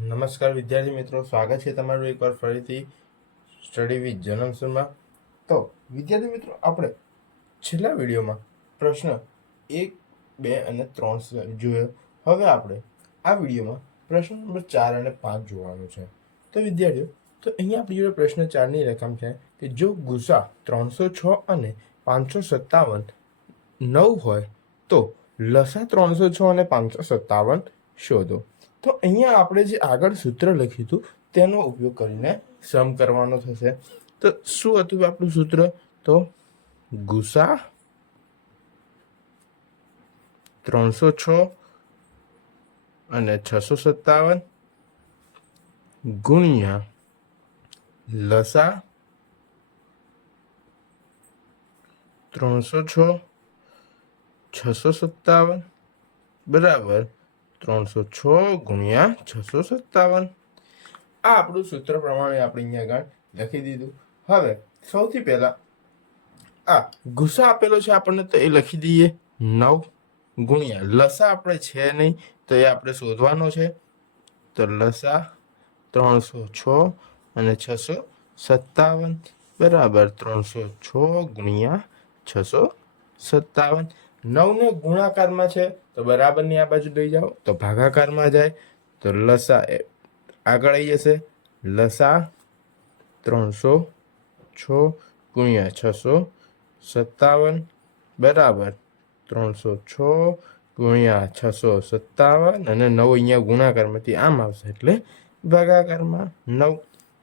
નમસ્કાર વિદ્યાર્થી મિત્રો, સ્વાગત છે તમારું એકવાર ફરીથી સ્ટડી વિથ જનમસુરમાં. તો વિદ્યાર્થી મિત્રો, આપણે છેલ્લા વિડીયોમાં પ્રશ્ન 1, 2 અને 3 જોયો. હવે આપણે આ વિડીયોમાં પ્રશ્ન નંબર 4 અને 5 જોવાનું છે. તો વિદ્યાર્થીઓ, તો અહીંયા આપણી જોડે પ્રશ્ન 4ની રકમ છે કે જો ગુસા 306 અને 557 9 હોય તો લસા 306 અને 557 શોધો. તો અહીંયા આપણે જે આગળ સૂત્ર લખ્યું હતું તેનો ઉપયોગ કરીને સમ કરવાનો થશે. તો શું હતું આપણું સૂત્ર? તો ગુસા 306 અને 657 ગુણ્યા લસા 306 657 બરાબર 306 ગુણ્યા 657. આ આપણું સૂત્ર પ્રમાણે આપણે અહીંયા આગળ લખી દીધું. હવે સૌથી પહેલા આ ગુસા આપેલો છે આપણને, તો એ લખી દઈએ 9 ગુણ્યા લસા આપણે છે નહીં તો એ આપણે શોધવાનો છે. તો લસા 306 અને 657 બરાબર 306 ગુણ્યા 657. 9 ને ગુણાકારમાં છે તો બરાબરની આ બાજુ લઈ જાઓ તો ભાગાકારમાં જાય તો લસા આગળ આવી જશે. લસા 306 ગુણ્યા 657 બરાબર 306 ગુણ્યા 657 અને 9 અહીંયા ગુણાકારમાંથી આમ આવશે એટલે ભાગાકારમાં 9.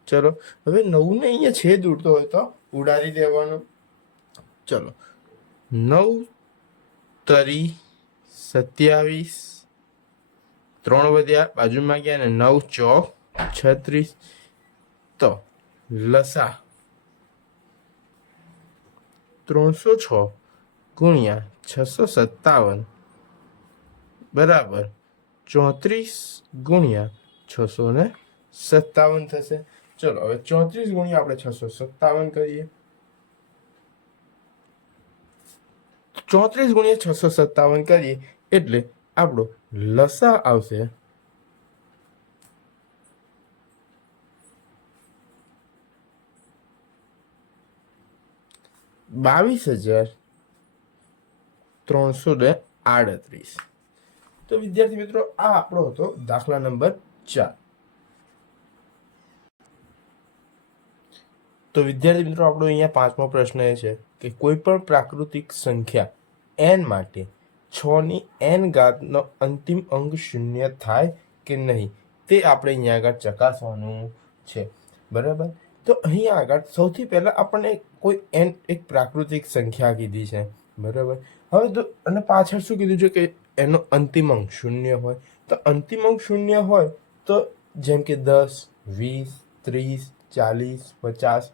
ચલો, હવે 9 ને અહીંયા છેદ ઉડતો હોય તો ઉડાડી દેવાનો. ચલો, 9 તરી 27, 3 વધ્યા બાજુમાં ગયા અને 9 ચોક 36. તો લસા 306 ગુણ્યા 657 બરાબર 34 ગુણ્યા 657 થશે. ચલો, હવે 34 ગુણ્યા આપણે 657 કરીએ. 34 ગુણ્યા 657 કરીએ એટલે આપણો લસા આવશે 22,338. તો વિદ્યાર્થી મિત્રો, આ આપણો હતો દાખલા નંબર 4. તો વિદ્યાર્થી મિત્રો, આપણો અહીંયા 5મો પ્રશ્ન એ છે કે કોઈ પણ પ્રાકૃતિક સંખ્યા n માટે 6 ની n ઘાતનો અંતિમ અંક શૂન્ય થાય કે નહીં તે આપણે અહીંયા આગળ ચકાસવાનું છે. બરાબર, તો અહીંયા આગળ સૌથી પહેલા આપણને કોઈ n એક પ્રાકૃતિક સંખ્યા કીધી છે. બરાબર, હવે તો અને પાછળ શું કીધું છે કે એનો અંતિમ અંક શૂન્ય હોય. તો અંતિમ અંક શૂન્ય હોય તો જેમ કે 10, 20, 30, 40, 50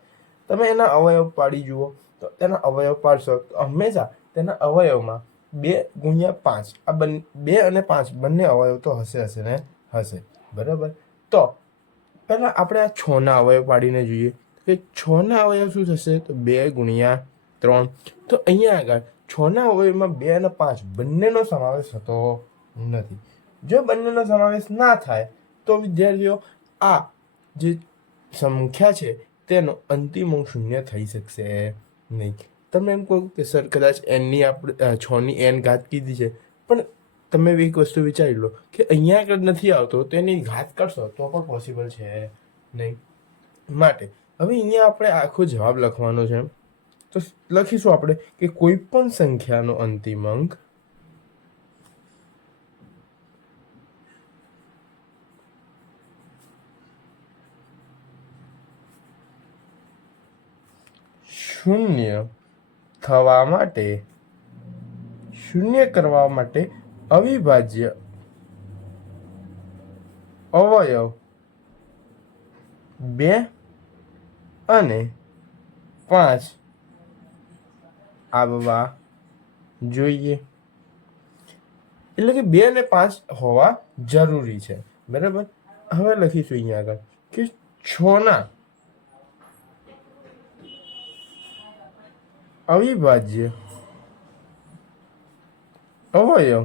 તમે એના અવયવ પાડી જુઓ. તો તેના અવયવ પાડશો તો હંમેશા તેના અવયવમાં 2 ગુણ્યા 5 આ 2 અને 5 બંને અવયવ તો હશે ને હશે. બરાબર, તો પહેલાં આપણે આ 6ના અવયવ પાડીને જોઈએ કે 6ના અવયવ શું થશે? તો 2 ગુણ્યા 3. તો અહીંયા આગળ 6ના અવયવમાં 2 અને 5 બંનેનો સમાવેશ થતો નથી. જો બંનેનો સમાવેશ ના થાય તો વિદ્યાર્થીઓ આ જે સંખ્યા છે તેનો અંતિમ અંક શૂન્ય થઈ શકશે નહીં. તમે એમ કહો કે સર કદાચ એનની આપણે 6ની n ઘાત કીધી છે, પણ તમે એક વસ્તુ વિચારી લો કે અહીંયા આગળ નથી આવતો તો એની ઘાત કરશો તો પણ પોસિબલ છે નહીં. માટે હવે અહીંયા આપણે આખો જવાબ લખવાનો છે. તો લખીશું આપણે કે કોઈ પણ સંખ્યાનો અંતિમ અંક શૂન્ય થવા માટે શૂન્ય કરવા માટે અવિભાજ્ય અવયવ 2 અને 5 આવવા જોઈએ. એટલે કે 2 અને 5 હોવા જરૂરી છે. બરાબર, હવે લખીશું અહીંયા આગળ કે 6ના અવિભાજ્ય અવયવ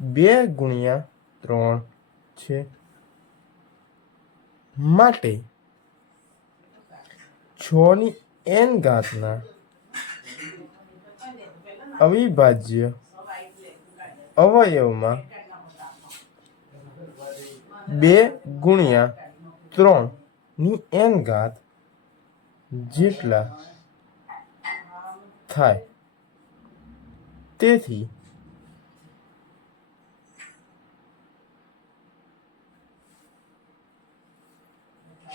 2 ગુણ્યા 3 છે માટે 6 ની n ઘાતના અવિભાજ્ય અવયવમાં 2 ગુણ્યા 3 ની n ઘાત જેટલા થાય. તેથી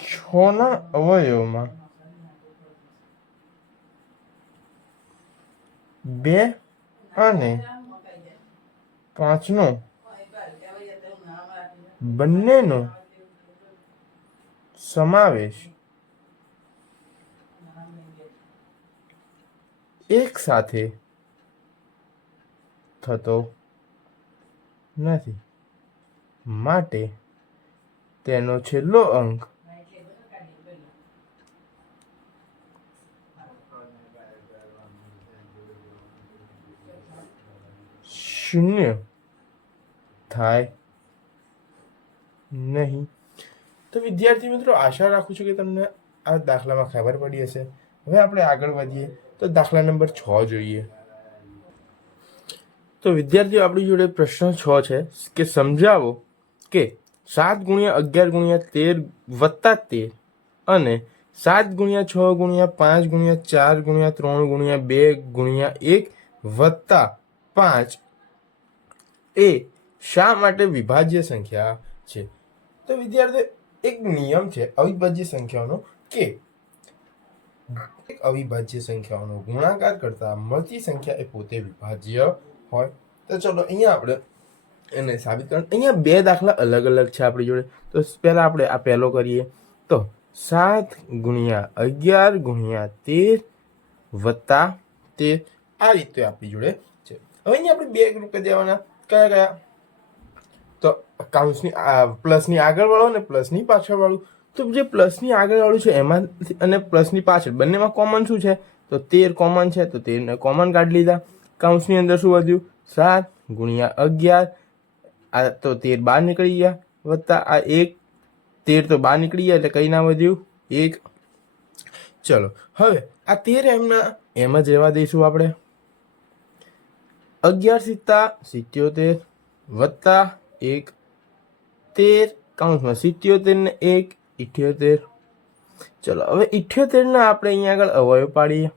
છના અવયવમાં 2 અને 5નો બંનેનો સમાવેશ એક સાથે થતો નથી, માટે તેનો છેલ્લો અંક 0 થાય નહીં. તો વિદ્યાર્થી મિત્રો, આશા રાખું છું કે તમને આ દાખલામાં ખબર પડી હશે. હવે આપણે આગળ વધીએ તો દાખલા નંબર 6 જોઈએ. તો વિદ્યાર્થીઓ, આપણી જોડે પ્રશ્ન 6 છે કે સમજાવો કે 7 ગુણ્યા 11 ગુણ્યા 13 વત્તા 13 અને 7 ગુણ્યા 6 ગુણ્યા 5 ગુણ્યા 4 ગુણ્યા 3 ગુણ્યા 2 ગુણ્યા 1 વત્તા 5 એ શા માટે વિભાજ્ય સંખ્યા છે? તો વિદ્યાર્થીઓ, એક નિયમ છે અવિભાજ્ય સંખ્યાઓનો કે અવિભાજ્ય સંખ્યાઓનો ગુણાકાર કરતા મળતી સંખ્યા એ પોતે વિભાજ્ય હોય. તો ચલો અહીંયા આપણે એને સાબિત કરવા. અહીંયા 2 દાખલા અલગ અલગ છે આપણી જોડે. તો પહેલા આપણે આ પહેલો કરીએ. તો 7 ગુણ્યા 11 ગુણ્યા 13 વત્તા 13 આ રીતે આપણી જોડે છે. હવે અહીંયા આપણે 2 ગ્રુપ કરી દેવાના. કયા કયા? તો કાઉન્સની પ્લસની આગળ વાળો અને પ્લસની પાછળ વાળું. તો જે પ્લસની આગળ વાળું છે એમાં અને પ્લસની પાછળ બંનેમાં કોમન શું છે? તો 13 કોમન છે, તો 13 કોમન કાઢી લીધા. કાઉન્સની અંદર શું વધ્યું? 7 ગુણ્યા 11, આ તો 13 બહાર નીકળી ગયા, વત્તા આ 1, 13 તો બહાર નીકળી ગયા એટલે કઈ ના વધ્યું? 1. ચલો હવે આ 13 એમ જ રહેવા દઈશું આપણે. 11 સિત્તા 77 વત્તા 1, 13 કાઉન્સમાં 77 ને 1 78. ચલો હવે 78 ને આપણે અહીંયા આગળ અવયવ પાડીએ.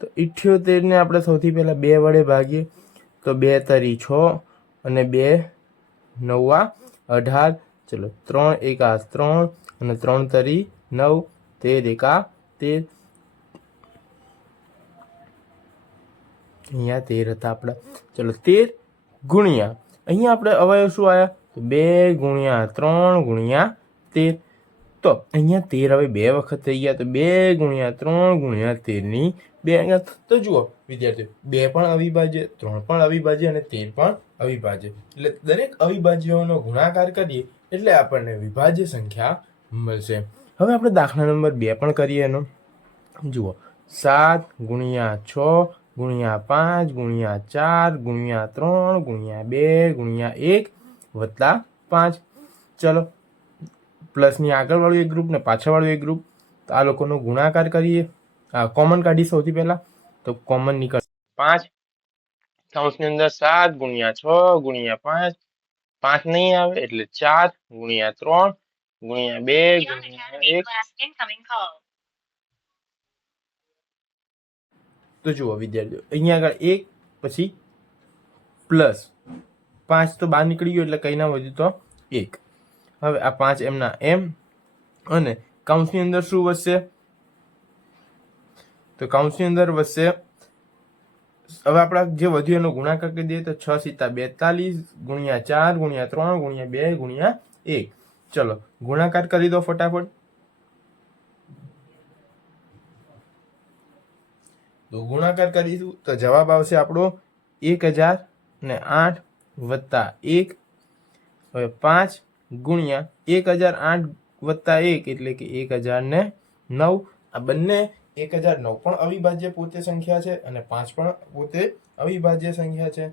તો 78 ને આપણે સૌથી પહેલા 2 વડે ભાગીએ. તો 2 તરી 6 અને 2 9 18. ચલો 3 એકા 3 અને 3 તરી 9, 13 એકા 13. અહીંયા 13 હતા આપણા. ચલો 13 ગુણ્યા અહીંયા આપણે અવયવ શું આવ્યા? તો 2 ગુણ્યા 3 ગુણ્યા 13. તો અહીંયા 13 હવે 2 વખત થઈ ગયા. તો 2 ગુણ્યા 3 ગુણ્યા 13 ની 2. તો જુઓ વિદ્યાર્થીઓ, 2 પણ અવિભાજ્ય, 3 પણ અવિભાજ્ય અને 13 પણ અવિભાજ્ય. એટલે દરેક અવિભાજ્યોનો ગુણાકાર કરીએ એટલે આપણને વિભાજ્ય સંખ્યા મળશે. હવે આપણે દાખલા નંબર 2 પણ કરીએ એનો. જુઓ 7 ગુણ્યા 6 ગુણ્યા 5 ગુણ્યા 4 ગુણ્યા 3 ગુણ્યા 2 ગુણ્યા 1 વત્તા 5. ચલો પ્લસની આગળવાળું એક ગ્રુપ ને પાછળવાળું એક ગ્રુપ. તો આ લોકોનો ગુણાકાર કરીએ. કોમન કાઢી સૌથી પહેલા. તો કોમન નીકળશે 5. કાઉન્સની અંદર 7 ગુણ્યા 6 ગુણ્યા 5, 5 નહીં આવે એટલે 4 ગુણ્યા 3 ગુણ્યા 2 ગુણ્યા 1. તો જુઓ વિદ્યાર્થીઓ, અહીંયા આગળ 1 પછી પ્લસ 5 તો બહાર નીકળી ગયો એટલે કઈ ના વધ્યું તો 1. હવે આ 5 એમના એમ અને કાઉન્સની અંદર શું વધશે? તો કાઉન્સની અંદર વધશે, હવે આપણા જે વધ્યું એનો ગુણાકાર કરી દઈએ તો 6 સિત્તા 42 ગુણ્યા 4 ગુણ્યા 3 ગુણ્યા 2 ગુણ્યા 1. ચલો ગુણાકાર કરી દો ફટાફટ. તો ગુણાકાર કરીશું તો જવાબ આવશે આપણો 1008 વત્તા 1. હવે 5 ગુણ્યા 1008 વત્તા 1 એટલે કે 1009. આ બંને 1009 પણ અવિભાજ્ય પોતે સંખ્યા છે અને 5 પણ પોતે અવિભાજ્ય સંખ્યા છે.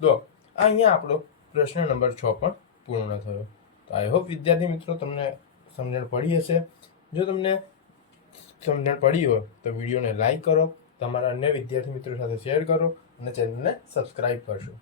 તો અહીંયા આપણો પ્રશ્ન નંબર 6 પણ પૂર્ણ થયો. તો આઈ હોપ વિદ્યાર્થી મિત્રો તમને સમજણ પડી હશે. જો તમને સમજણ પડી હોય તો વિડીયોને લાઈક કરો, તમારા અન્ય વિદ્યાર્થી મિત્રો સાથે શેર કરો અને ચેનલને સબસ્ક્રાઈબ કરશો.